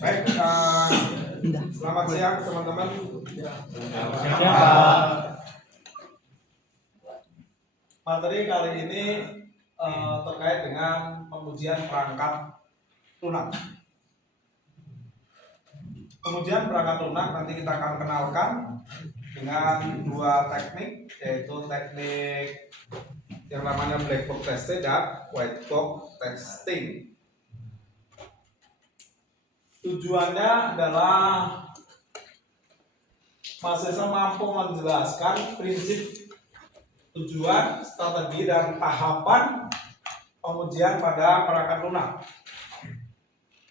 Baik, selamat siang teman-teman. Materi kali ini terkait dengan pengujian perangkat lunak. Pengujian perangkat lunak nanti kita akan kenalkan dengan dua teknik, yaitu teknik yang namanya black box testing dan white box testing. Tujuannya adalah mahasiswa mampu menjelaskan prinsip, tujuan, strategi, dan tahapan pengujian pada perangkat lunak.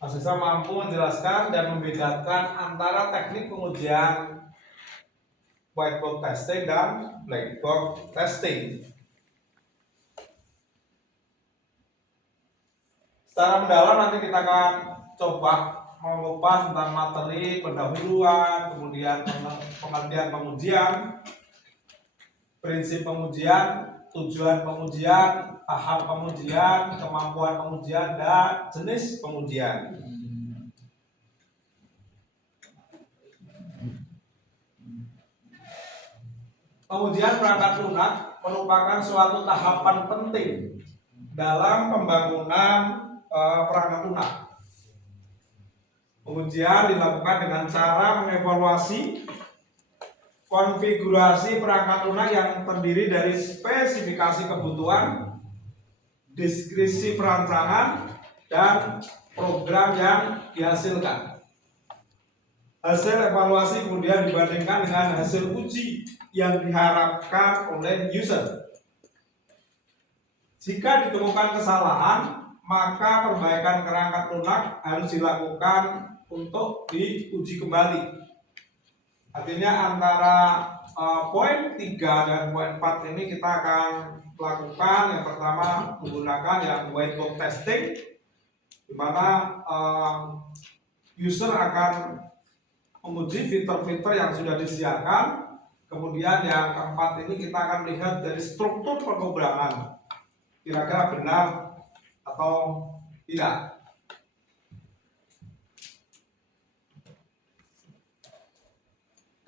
Mahasiswa mampu menjelaskan dan membedakan antara teknik pengujian white box testing dan black box testing. Secara mendalam nanti kita akan coba mengupas tentang materi pendahuluan, kemudian pengertian pengujian, prinsip pengujian, tujuan pengujian, tahap pengujian, kemampuan pengujian, dan jenis pengujian. Pengujian perangkat lunak merupakan suatu tahapan penting dalam pembangunan perangkat lunak. Pengujian dilakukan dengan cara mengevaluasi konfigurasi perangkat lunak yang terdiri dari spesifikasi kebutuhan, deskripsi perancangan, dan program yang dihasilkan. Hasil evaluasi kemudian dibandingkan dengan hasil uji yang diharapkan oleh user. Jika ditemukan kesalahan, maka perbaikan perangkat lunak harus dilakukan untuk diuji kembali. Artinya antara poin 3 dan poin 4 ini kita akan lakukan yang pertama menggunakan yang white box testing, di mana user akan menguji fitur-fitur yang sudah disediakan. Kemudian yang keempat ini kita akan melihat dari struktur pemrograman, kira-kira benar atau tidak.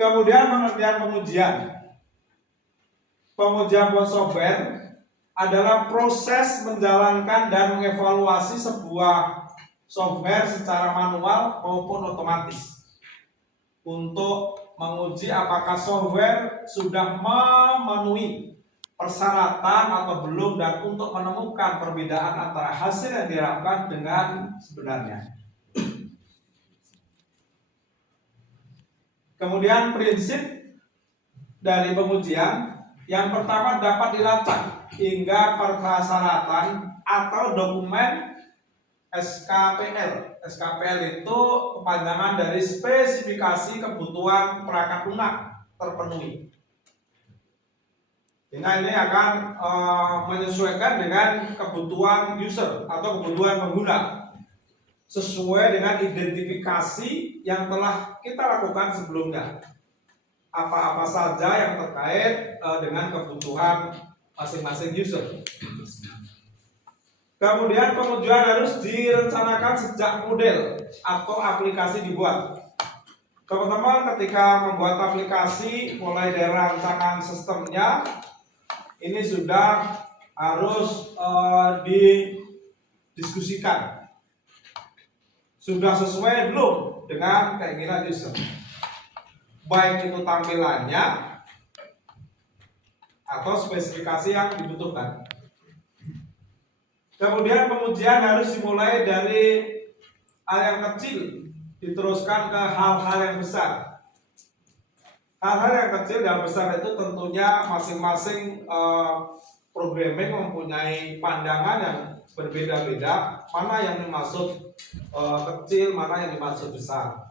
Kemudian pengertian pengujian. Pengujian software adalah proses menjalankan dan mengevaluasi sebuah software secara manual maupun otomatis untuk menguji apakah software sudah memenuhi persyaratan atau belum, dan untuk menemukan perbedaan antara hasil yang diharapkan dengan sebenarnya. Kemudian prinsip dari pengujian, yang pertama dapat dilacak hingga persyaratan atau dokumen SKPL. SKPL itu kepanjangan dari spesifikasi kebutuhan perangkat lunak terpenuhi. Nah, ini akan menyesuaikan dengan kebutuhan user atau kebutuhan pengguna, sesuai dengan identifikasi yang telah kita lakukan sebelumnya. Apa-apa saja yang terkait dengan kebutuhan masing-masing user. Kemudian pengujian harus direncanakan sejak model atau aplikasi dibuat. Teman-teman ketika membuat aplikasi, mulai dari rancangan sistemnya, ini sudah harus didiskusikan. Sudah sesuai belum dengan keinginan user, baik itu tampilannya atau spesifikasi yang dibutuhkan. Kemudian pengujian harus dimulai dari hal yang kecil, diteruskan ke hal-hal yang besar. Hal-hal yang kecil dan besar itu tentunya masing-masing programming mempunyai pandangan yang berbeda-beda, mana yang dimaksud kecil, mana yang dimaksud besar.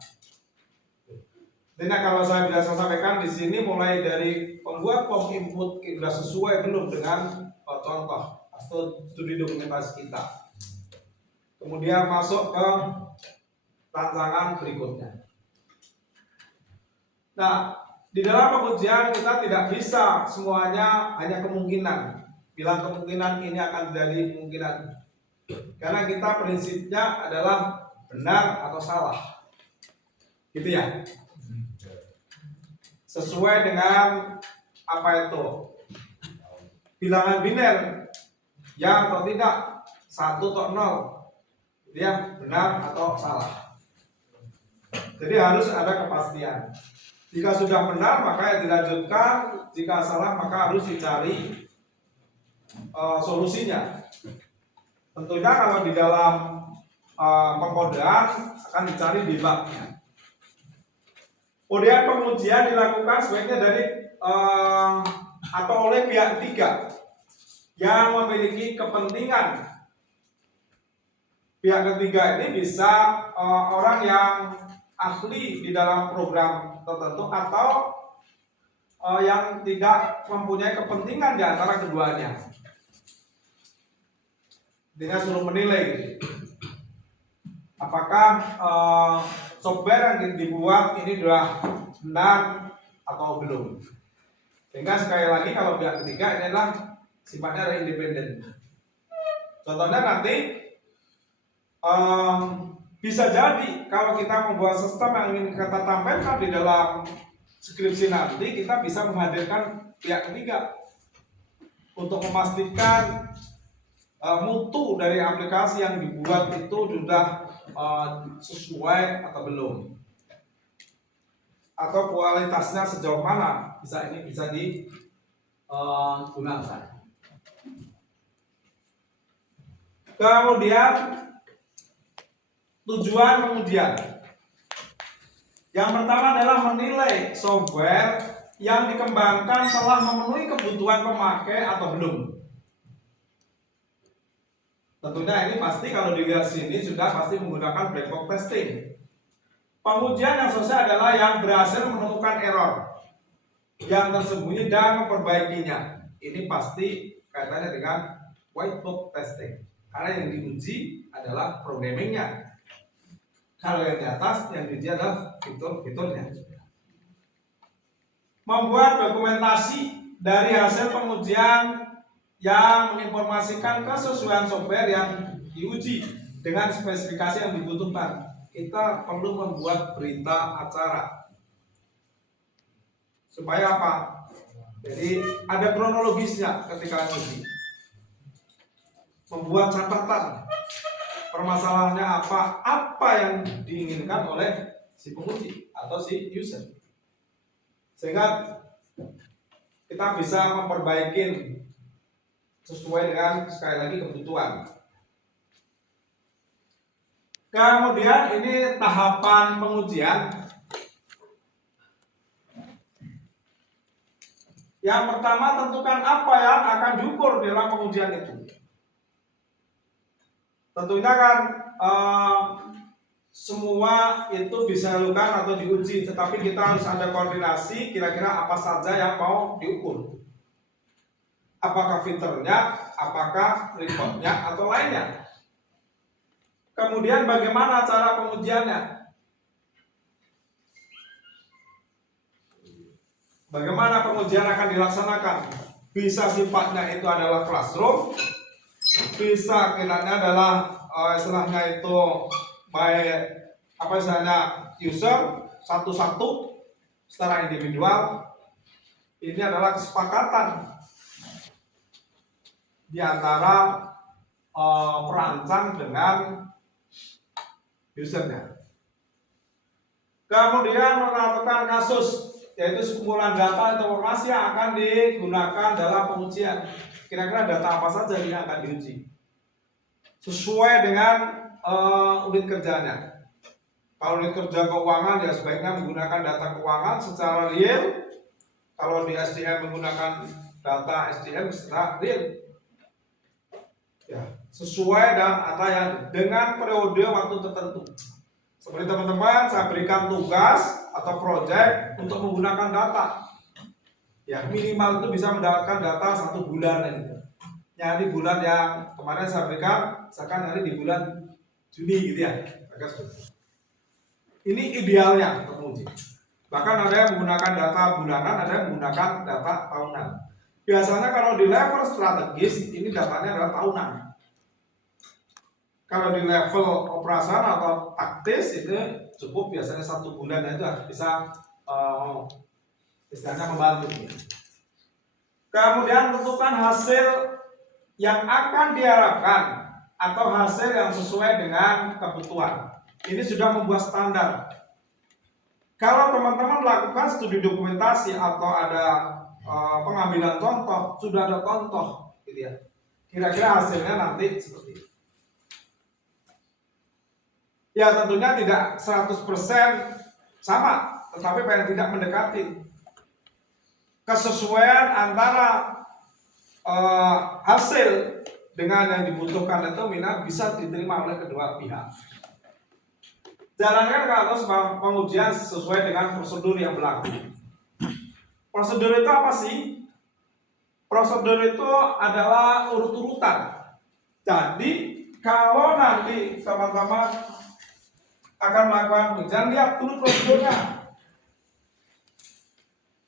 Jadi kalau saya bisa sampaikan di sini, mulai dari pembuat form input sudah sesuai belum dengan contoh atau studi dokumentasi kita. Kemudian masuk ke tantangan berikutnya. Nah, di dalam pengujian kita tidak bisa semuanya hanya kemungkinan. Bilang kemungkinan ini akan terjadi kemungkinan. Karena kita prinsipnya adalah benar atau salah. gitu ya. Sesuai dengan apa itu bilangan biner, ya atau tidak, 1 atau 0, dia benar atau salah. Jadi harus ada kepastian. Jika sudah benar maka ya dilanjutkan, jika salah maka harus dicari solusinya. Tentunya kalau di dalam pengkodean akan dicari debugnya. Kemudian pengujian dilakukan sebaiknya dari atau oleh pihak ketiga yang memiliki kepentingan. Pihak ketiga ini bisa orang yang ahli di dalam program tertentu atau yang tidak mempunyai kepentingan di antara keduanya. Dengan suruh menilai apakah software yang dibuat ini sudah benar atau belum. Sehingga sekali lagi kalau pihak ketiga ini adalah sifatnya independen. Contohnya nanti bisa jadi kalau kita membuat sistem yang ingin kita tampilkan di dalam skripsi nanti, kita bisa menghadirkan pihak ketiga untuk memastikan mutu dari aplikasi yang dibuat itu sudah sesuai atau belum, atau kualitasnya sejauh mana bisa digunakan. Kemudian tujuan pengujian. Yang pertama adalah menilai software yang dikembangkan telah memenuhi kebutuhan pemakai atau belum. Tentunya ini pasti kalau dilihat sini sudah pasti menggunakan black box testing. Pengujian yang selesai adalah yang berhasil menemukan error yang tersembunyi dan memperbaikinya. Ini pasti kaitannya dengan white box testing. Karena yang diuji adalah programmingnya. Kalau yang di atas yang diuji adalah fitur-fiturnya. Membuat dokumentasi dari hasil pengujian yang menginformasikan kesesuaian software yang diuji dengan spesifikasi yang dibutuhkan. Kita perlu membuat berita acara. Supaya apa? Jadi ada kronologisnya ketika uji. Membuat catatan permasalahannya apa yang diinginkan oleh si penguji atau si user. Sehingga kita bisa memperbaiki sesuai dengan sekali lagi kebutuhan. Kemudian ini tahapan pengujian. Yang pertama, tentukan apa yang akan diukur dalam pengujian itu. Tentunya kan semua itu bisa dilakukan atau diuji, tetapi kita harus ada koordinasi kira-kira apa saja yang mau diukur. Apakah fiturnya, apakah reportnya, atau lainnya. Kemudian bagaimana cara pengujiannya? Bagaimana pengujian akan dilaksanakan? Bisa sifatnya itu adalah classroom, bisa kiranya adalah istilahnya itu user satu-satu secara individual. Ini adalah kesepakatan di antara perancang dengan usernya. Kemudian menentukan kasus, yaitu sekumpulan data atau informasi yang akan digunakan dalam pengujian. Kira-kira data apa saja yang akan diuji sesuai dengan unit kerjanya. Kalau unit kerja keuangan ya sebaiknya menggunakan data keuangan secara real. Kalau di SDM menggunakan data SDM secara real. Ya, sesuai dengan periode waktu tertentu. Seperti teman-teman, saya berikan tugas atau proyek untuk menggunakan data. Ya, minimal itu bisa mendapatkan data 1 bulan ini. Nyari bulan yang kemarin saya berikan, misalkan nyari di bulan Juni gitu ya. Ini idealnya untuk uji. Bahkan ada yang menggunakan data bulanan, ada yang menggunakan data tahunan. Biasanya kalau di level strategis ini datanya adalah tahunan. kalau di level operasional atau taktis itu cukup biasanya 1 bulan itu bisa istilahnya membantu. Kemudian tentukan hasil yang akan diharapkan atau hasil yang sesuai dengan kebutuhan. Ini sudah membuat standar. Kalau teman-teman melakukan studi dokumentasi atau ada pengambilan contoh, sudah ada contoh, gitu ya. Kira-kira hasilnya nanti seperti itu. Ya tentunya tidak 100% sama, tetapi paling tidak mendekati. Kesesuaian antara hasil dengan yang dibutuhkan itu bisa diterima oleh kedua pihak. Jalankan kalau pengujian sesuai dengan prosedur yang berlaku. Prosedur itu apa sih? Prosedur itu adalah urut-urutan. Jadi kalau nanti teman-teman akan melakukan pengujian, lihat dulu prosedurnya.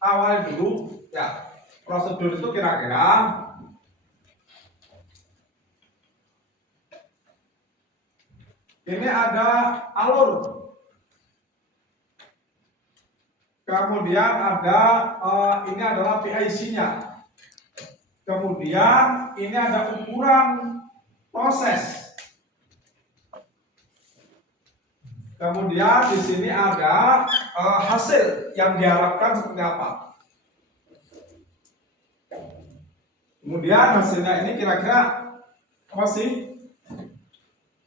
Awalnya dulu, ya prosedur itu kira-kira ini ada alur, kemudian ada ini adalah PIC-nya, kemudian ini ada ukuran proses, kemudian di sini ada hasil yang diharapkan seperti apa. Kemudian hasilnya ini kira-kira apa sih?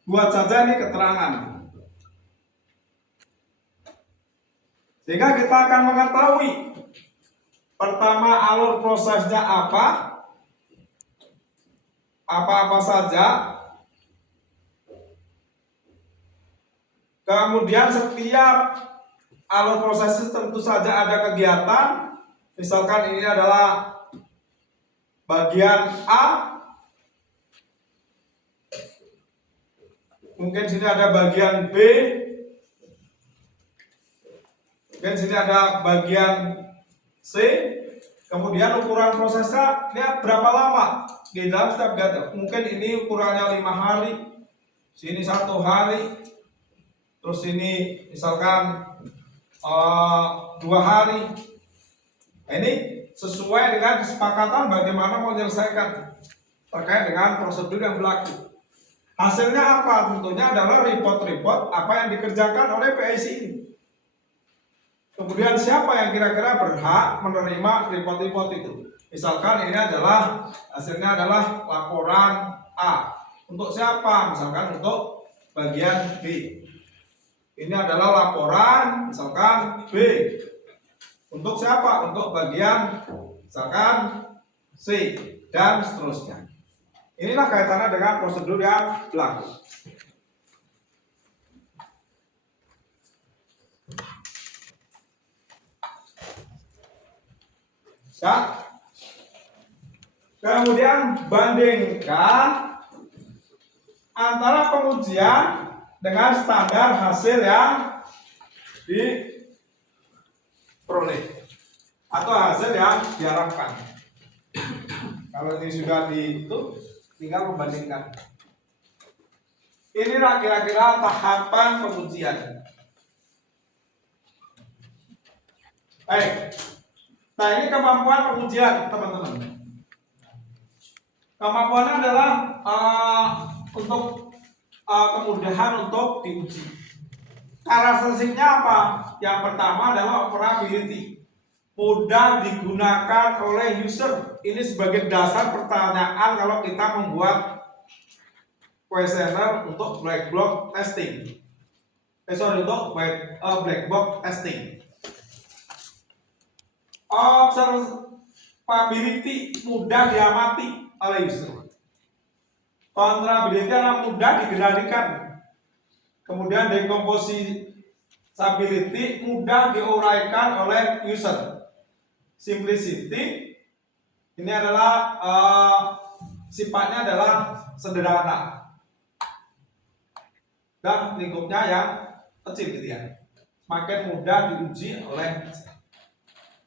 Buat saja ini keterangan. Sehingga kita akan mengetahui pertama alur prosesnya apa saja. Kemudian setiap alur proses itu tentu saja ada kegiatan. Misalkan ini adalah bagian A, mungkin sini ada bagian B, mungkin sini ada bagian C. Kemudian ukuran prosesnya, lihat berapa lama di dalam setiap data. Mungkin ini ukurannya 5 hari, sini 1 hari, terus ini misalkan 2 hari. Ini sesuai dengan kesepakatan bagaimana menyelesaikan terkait dengan prosedur yang berlaku. Hasilnya apa? Tentunya adalah report-report apa yang dikerjakan oleh PIC ini. Kemudian siapa yang kira-kira berhak menerima report-report itu? Misalkan ini adalah hasilnya adalah laporan A. Untuk siapa? Misalkan untuk bagian B. Ini adalah laporan misalkan B. Untuk siapa? Untuk bagian misalkan C dan seterusnya. Inilah kaitannya dengan prosedur yang berlaku. Ya. Kemudian bandingkan antara pengujian dengan standar hasil yang diperoleh atau hasil yang diharapkan. Kalau ini sudah tinggal membandingkan. Inilah kira-kira tahapan pengujian. Baik. Nah ini kemampuan pengujian teman-teman. Kemampuannya adalah untuk kemudahan untuk diuji. Karakteristiknya apa? Yang pertama adalah operability. Mudah digunakan oleh user. Ini sebagai dasar pertanyaan kalau kita membuat kuesioner untuk black box testing. Untuk black box testing. Observability mudah diamati oleh user. Controllability adalah mudah dikendalikan. Kemudian decomposability mudah diuraikan oleh user. Simplicity ini adalah sifatnya adalah sederhana dan lingkupnya yang kecil gitu ya. Semakin mudah diuji oleh.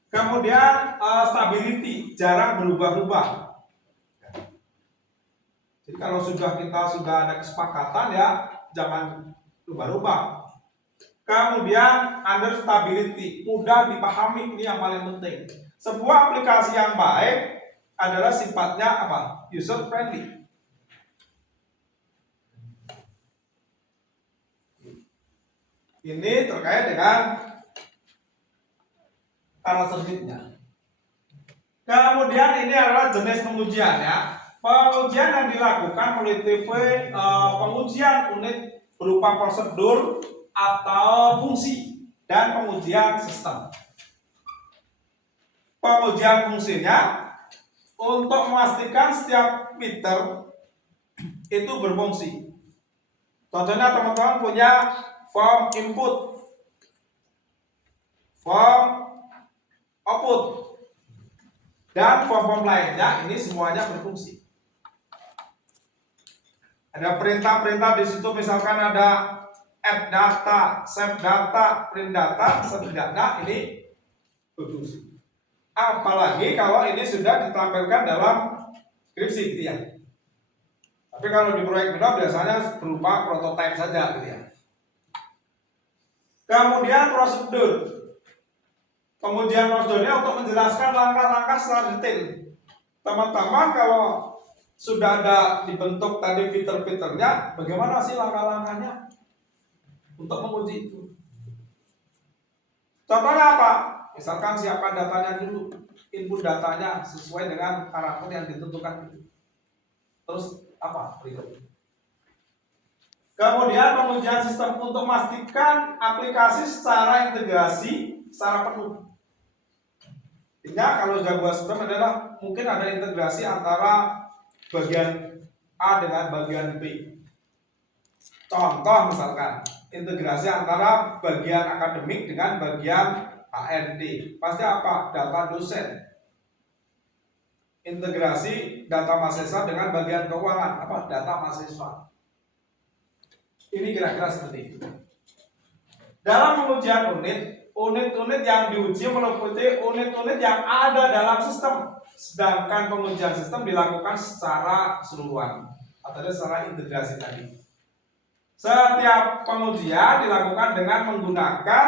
Kemudian stability jarang berubah-ubah. Jadi kalau kita sudah ada kesepakatan ya jangan rubah-rubah. Kemudian understandability, mudah dipahami, ini yang paling penting. Sebuah aplikasi yang baik adalah sifatnya apa? User friendly. Ini terkait dengan karakteristiknya. Kemudian ini adalah jenis pengujian ya. Pengujian yang dilakukan oleh TP pengujian unit berupa prosedur atau fungsi dan pengujian sistem. Pengujian fungsinya untuk memastikan setiap meter itu berfungsi. Contohnya teman-teman punya form input, form output, dan form-form lainnya, ini semuanya berfungsi. Ada perintah-perintah di situ, misalkan ada add data, save data, print data, setidaknya ini berfungsi. Apalagi kalau ini sudah ditampilkan dalam skripsi gitu ya. Tapi kalau di proyek benar biasanya berupa prototipe saja gitu ya. Kemudian prosedur. Kemudian prosedurnya untuk menjelaskan langkah-langkah secara detail. Teman-teman kalau sudah ada dibentuk tadi fitur-fiturnya, bagaimana sih langkah-langkahnya untuk menguji itu? Contohnya apa? Misalkan siapkan datanya dulu, input datanya sesuai dengan karakter yang ditentukan itu. Terus apa berikutnya? Kemudian pengujian sistem untuk memastikan aplikasi secara integrasi secara penuh. Intinya kalau sudah buat sistem adalah mungkin ada integrasi antara bagian A dengan bagian B. Contoh misalkan integrasi antara bagian akademik dengan bagian HRD. Pasti apa? Data dosen. Integrasi data mahasiswa dengan bagian keuangan. Apa? Data mahasiswa. Ini kira-kira seperti itu. Dalam pengujian unit-unit yang diuji meliputi unit-unit yang ada dalam sistem. Sedangkan pengujian sistem dilakukan secara keseluruhan atau secara integrasi tadi. Setiap pengujian dilakukan dengan menggunakan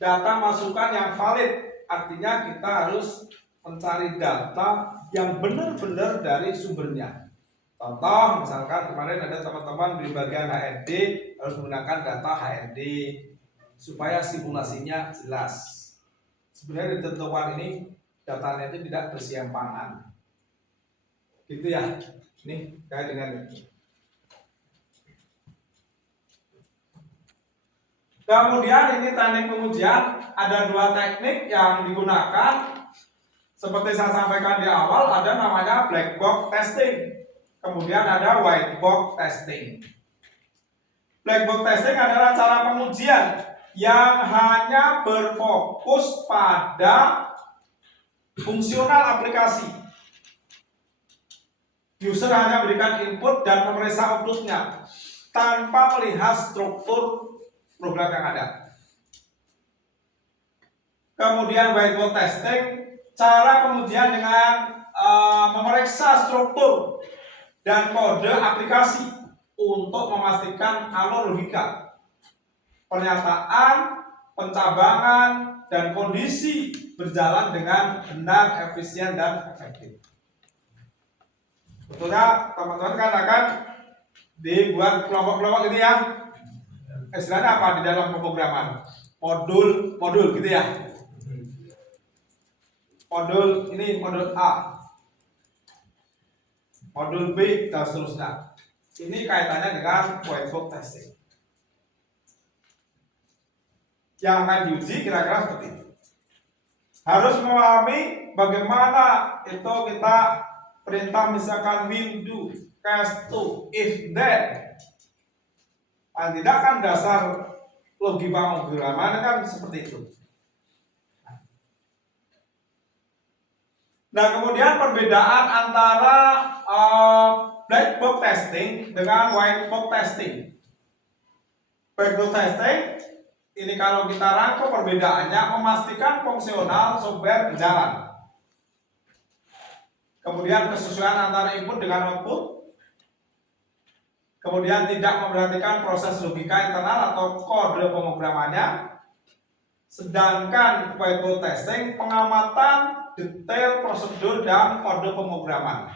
data masukan yang valid. Artinya kita harus mencari data yang benar-benar dari sumbernya. Contoh, misalkan kemarin ada teman-teman di bagian HRD harus menggunakan data HRD supaya simulasinya jelas. Sebenarnya di tentuan ini datanya itu tidak bersiampangan. Gitu ya. Ini kait dengan ini. Kemudian ini teknik pengujian, ada dua teknik yang digunakan. Seperti saya sampaikan di awal, ada namanya black box testing. Kemudian ada white box testing. Black box testing adalah cara pengujian yang hanya berfokus pada fungsional aplikasi. User hanya berikan input dan memeriksa outputnya tanpa melihat struktur program yang ada. Kemudian white box testing, cara pengujian dengan memeriksa struktur dan kode aplikasi untuk memastikan alur logika, pernyataan, pencabangan, dan kondisi berjalan dengan benar, efisien, dan efektif. Betulnya teman-teman kan akan dibuat kelompok-kelompok gitu ya. Istilahnya apa di dalam pemrograman? Modul gitu ya. Modul ini modul A, modul B, dan seterusnya. Ini kaitannya dengan white box testing. Yang akan diuji kira-kira seperti itu. Harus memahami bagaimana itu kita perintah misalkan will do, case to, if then. Tidak kan dasar logika pemrograman kan seperti itu. Nah, kemudian perbedaan antara black box testing dengan white box testing. Black box testing ini kalau kita rangkum perbedaannya memastikan fungsional software berjalan. kemudian kesesuaian antara input dengan output, kemudian tidak memperhatikan proses logika internal atau kode pemrogramannya. Sedangkan whiteboard testing pengamatan detail prosedur dan kode pemrograman.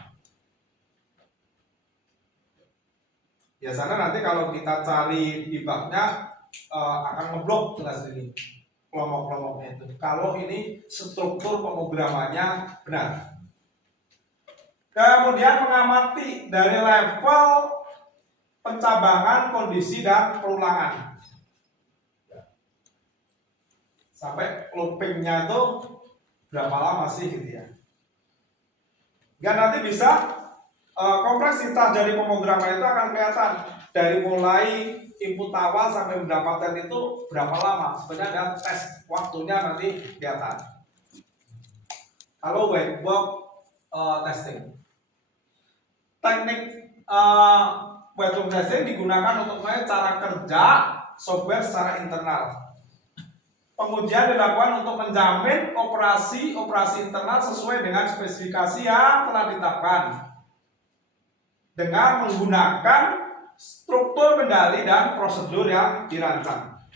Biasanya nanti kalau kita cari di babnya akan ngeblok jelas ini kelompok-kelompoknya itu. Kalau ini struktur pemrogramannya benar. Kemudian mengamati dari level pencabangan, kondisi, dan perulangan. Sampai loopingnya itu berapa lama sih gitu ya. Dan nanti bisa kompleksitas dari pemrograman itu akan kelihatan dari mulai input awal sampai mendapatkan itu berapa lama. Sebenarnya ada tes waktunya nanti kelihatan. Kalau whiteboard testing, teknik whiteboard testing digunakan untuk melihat cara kerja software secara internal. Pengujian dilakukan untuk menjamin operasi internal sesuai dengan spesifikasi yang telah ditetapkan dengan menggunakan struktur kendali dan prosedur yang dirancang.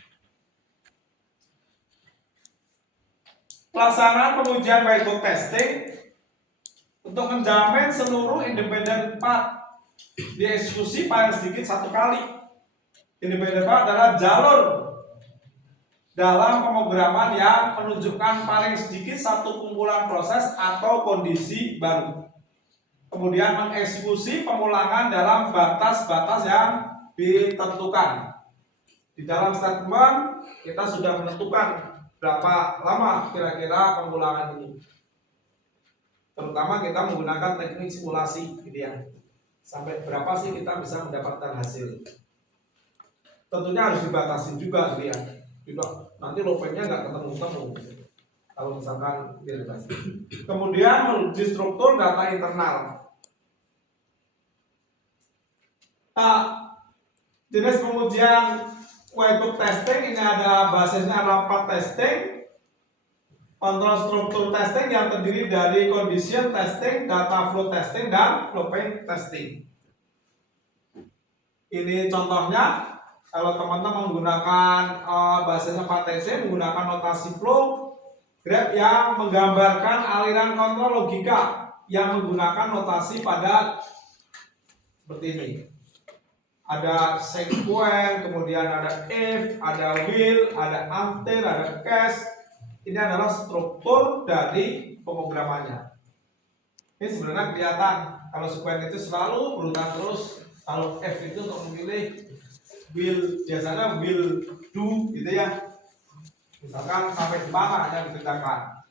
Pelaksanaan pengujian whiteboard testing untuk menjamin seluruh independent part dieksekusi paling sedikit satu kali. Independent part adalah jalur dalam pemrograman yang menunjukkan paling sedikit satu kumpulan proses atau kondisi baru. Kemudian mengeksekusi pemulangan dalam batas-batas yang ditentukan. Di dalam statement kita sudah menentukan berapa lama kira-kira pemulangan ini. Terutama kita menggunakan teknik simulasi, gitu ya. Sampai berapa sih kita bisa mendapatkan hasil? Tentunya harus dibatasi juga, gitu ya. Juga nanti loopingnya nggak ketemu-temu kalau misalkan diretas. Kemudian menguji struktur data internal. Jenis pengujian whiteboard testing ini ada basisnya rapat testing, kontrol struktur testing yang terdiri dari condition testing, data flow testing, dan looping testing. Ini contohnya. Kalau teman-teman menggunakan bahasanya PATC, menggunakan notasi flow graph yang menggambarkan aliran kontrol logika yang menggunakan notasi pada seperti ini. Ada sequence, kemudian ada if, ada will, ada until, ada case. Ini adalah struktur dari pemrogramannya. Ini sebenarnya kelihatan kalau sequence itu selalu berulang terus. Kalau if itu untuk memilih will, biasanya will do gitu ya, misalkan sampai di mana yang dikerjakan.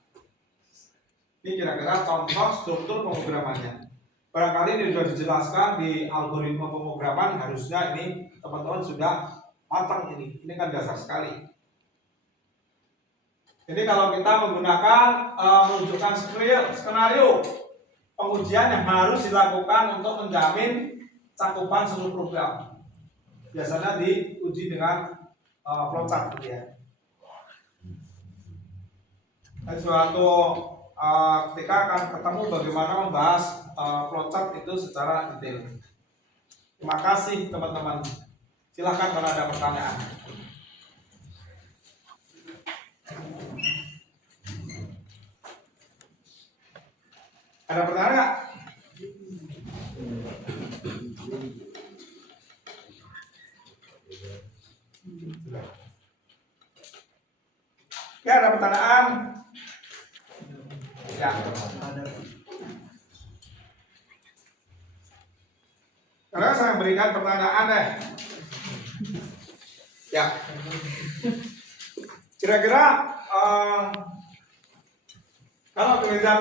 Ini kira-kira contoh struktur pemrogramannya. Barangkali ini sudah dijelaskan di algoritma pemrograman, harusnya ini teman-teman sudah matang ini kan dasar sekali. Jadi kalau kita menggunakan menunjukkan skenario pengujian yang harus dilakukan untuk menjamin cakupan seluruh program, biasanya diuji dengan flowchart gitu ya. Dan suatu ketika akan ketemu bagaimana membahas flowchart itu secara detail. Terima kasih teman-teman. Silakan kalau ada pertanyaan. Ada pertanyaan nggak? Ya, ada pertanyaan? Ya. Karena saya berikan pertanyaan deh. Ya. Kira-kira kalau kita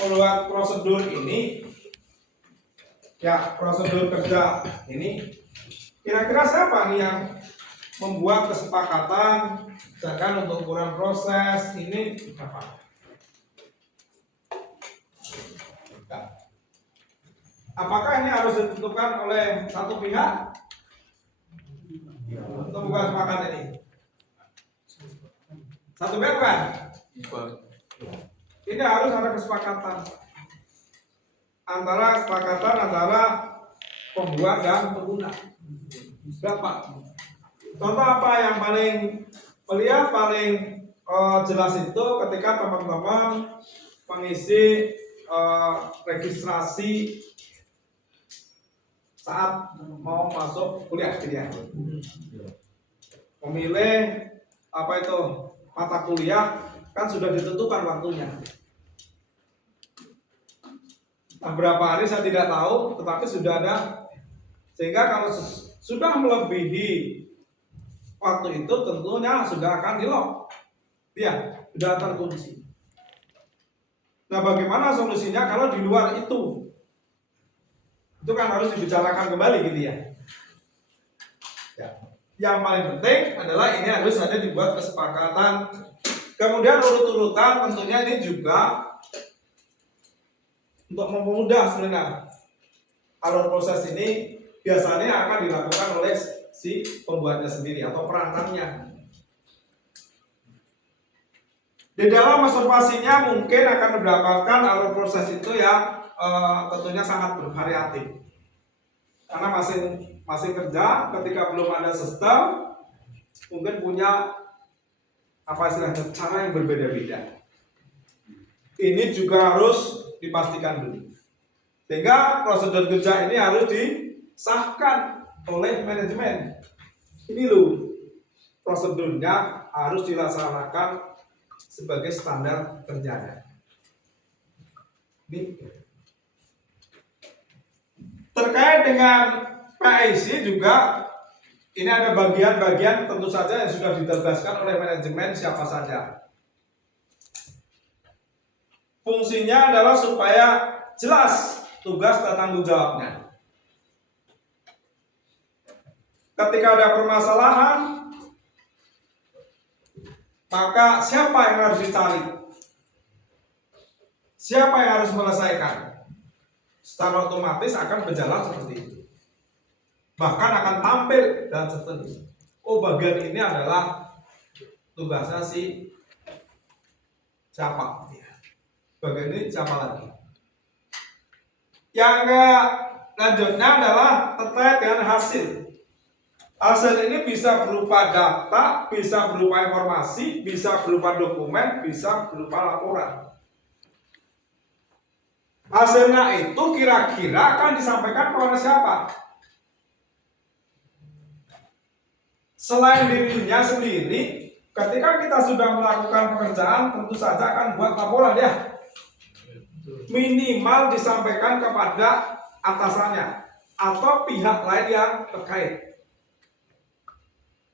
membuat prosedur ini, ya prosedur kerja ini, kira-kira siapa nih yang membuat kesepakatan? Misalkan untuk ukuran proses ini apa? Apakah ini harus ditentukan oleh satu pihak? Untuk bukan sepakat ini? Satu pihak bukan? Ini harus ada kesepakatan. antara kesepakatan antara pembuat dan pengguna. Berapa? Contoh apa yang paling jelas itu ketika teman-teman mengisi registrasi saat mau masuk kuliah gitu ya. Memilih apa itu mata kuliah kan sudah ditentukan waktunya. Nah, berapa hari saya tidak tahu, tetapi sudah ada. Sehingga kalau sudah melebihi waktu itu tentunya sudah akan di-lock. Ya, sudah terkunci. Nah, bagaimana solusinya kalau di luar itu? Itu kan harus dibicarakan kembali gitu ya. Ya. Yang paling penting adalah ini harus ada dibuat kesepakatan. Kemudian urut-urutan tentunya ini juga untuk mempermudah sebenarnya alur proses ini biasanya akan dilakukan oleh si pembuatnya sendiri atau perantarnya. Di dalam observasinya mungkin akan mendapatkan alur proses itu yang tentunya sangat bervariatif. Karena masih kerja ketika belum ada sistem, mungkin punya apa istilahnya cara yang berbeda-beda. Ini juga harus dipastikan dulu. Sehingga prosedur kerja ini harus disahkan oleh manajemen. Ini loh prosedurnya harus dilaksanakan sebagai standar kerjanya. Ini terkait dengan PIC juga ini ada bagian-bagian tentu saja yang sudah ditegaskan oleh manajemen siapa saja. Fungsinya adalah supaya jelas tugas dan tanggung jawabnya. Ketika ada permasalahan, maka siapa yang harus dicari? Siapa yang harus menyelesaikan? Secara otomatis akan berjalan seperti itu. Bahkan akan tampil dan seterusnya. Oh, bagian ini adalah tugasnya si siapa? Bagian ini siapa lagi? Yang selanjutnya adalah terkait dengan hasil. Hasil ini bisa berupa data, bisa berupa informasi, bisa berupa dokumen, bisa berupa laporan. Hasilnya itu kira-kira akan disampaikan kepada siapa? Selain dirinya sendiri, ketika kita sudah melakukan pekerjaan, tentu saja akan buat laporan ya. Minimal disampaikan kepada atasannya atau pihak lain yang terkait.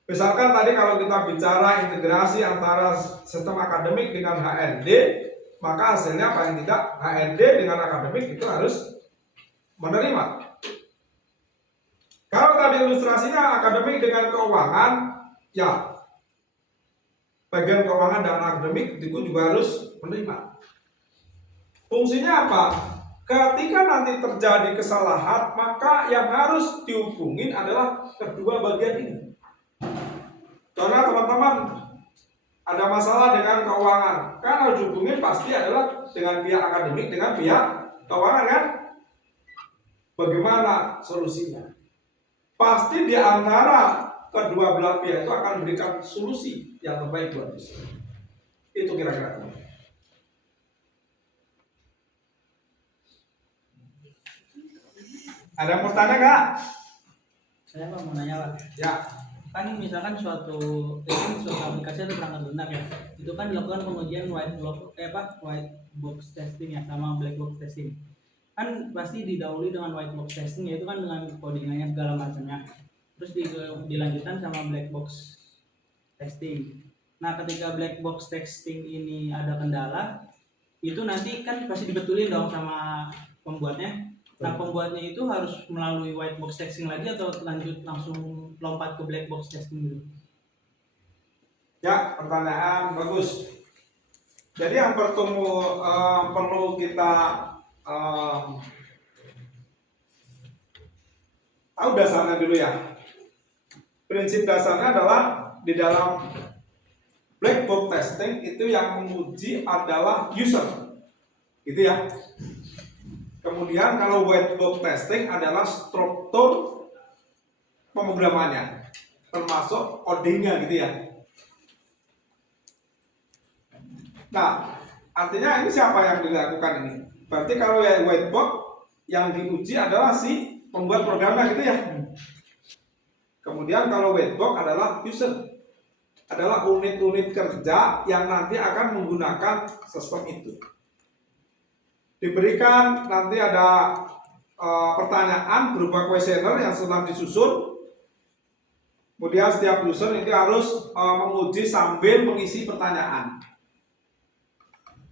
Misalkan tadi kalau kita bicara integrasi antara sistem akademik dengan HRD, maka hasilnya paling tidak HRD dengan akademik itu harus menerima. Kalau tadi ilustrasinya akademik dengan keuangan, ya bagian keuangan dan akademik itu juga harus menerima. Fungsinya apa? Ketika nanti terjadi kesalahan, maka yang harus dihubungin adalah kedua bagian ini. Karena teman-teman ada masalah dengan keuangan, kan harus dihubungin pasti adalah dengan pihak akademik, dengan pihak keuangan kan? Bagaimana solusinya? Pasti di antara kedua belah pihak itu akan memberikan solusi yang terbaik buat kita. Itu kira-kira. Ada yang mau tanya nggak? Saya mau nanya lah. Ya. Kan misalkan suatu aplikasi atau perangkat lunak ya, itu kan dilakukan pengujian white box testing ya, sama black box testing. Kan pasti didahului dengan white box testing, yaitu kan dengan codingannya segala macamnya. Terus dilanjutkan sama black box testing. Nah, ketika black box testing ini ada kendala, itu nanti kan pasti dibetulin dong sama pembuatnya. Nah, pembuatnya itu harus melalui white box testing lagi atau lanjut langsung lompat ke black box testing dulu? Ya, pertanyaan bagus. Jadi yang perlu kita tahu dasarnya dulu ya. Prinsip dasarnya adalah di dalam black box testing itu yang menguji adalah user, gitu ya. Kemudian kalau white box testing adalah struktur pemrogramannya, termasuk codingnya gitu ya. Nah, artinya ini siapa yang dilakukan ini? Berarti kalau yang white box yang diuji adalah si pembuat programnya gitu ya. Kemudian kalau white box adalah user, adalah unit-unit kerja yang nanti akan menggunakan sistem itu. Diberikan nanti ada pertanyaan berupa kuesioner yang setelah disusun. Kemudian setiap user ini harus menguji sambil mengisi pertanyaan.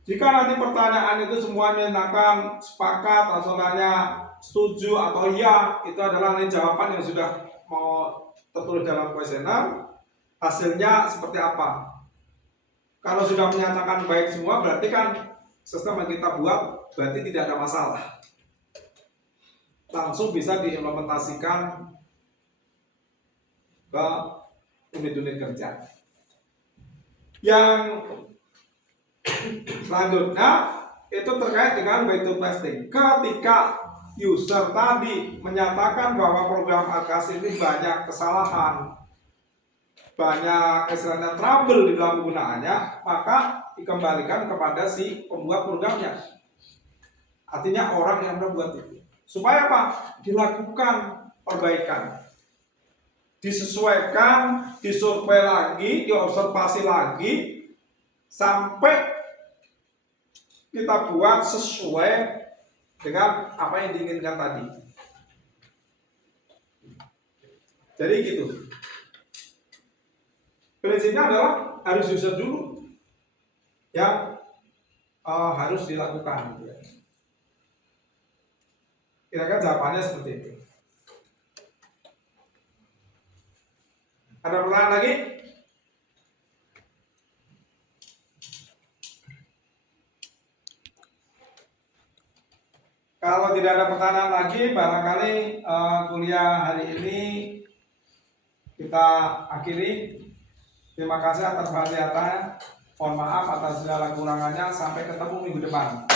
Jika nanti pertanyaan itu semuanya menyatakan sepakat, asalnya setuju atau iya, itu adalah jawaban yang sudah mau tertulis dalam kuesioner. Hasilnya seperti apa? Kalau sudah menyatakan baik semua, berarti kan sistem yang kita buat berarti tidak ada masalah. Langsung bisa diimplementasikan ke unit-unit kerja. Yang selanjutnya itu terkait dengan white box testing. Ketika user tadi menyatakan bahwa program AKAS ini banyak kesalahan, banyak istilahnya trouble di dalam penggunaannya, maka dikembalikan kepada si pembuat programnya. Artinya orang yang membuat itu. Supaya apa? Dilakukan perbaikan. Disesuaikan, disurvei lagi, diobservasi lagi, sampai kita buat sesuai dengan apa yang diinginkan tadi. Jadi gitu. Prinsipnya adalah harus user dulu yang harus dilakukan. Kira-kira jawabannya seperti itu. Ada pertanyaan lagi? Kalau tidak ada pertanyaan lagi, barangkali kuliah hari ini kita akhiri. Terima kasih atas perhatiannya. Mohon maaf atas segala kekurangannya. Sampai ketemu minggu depan.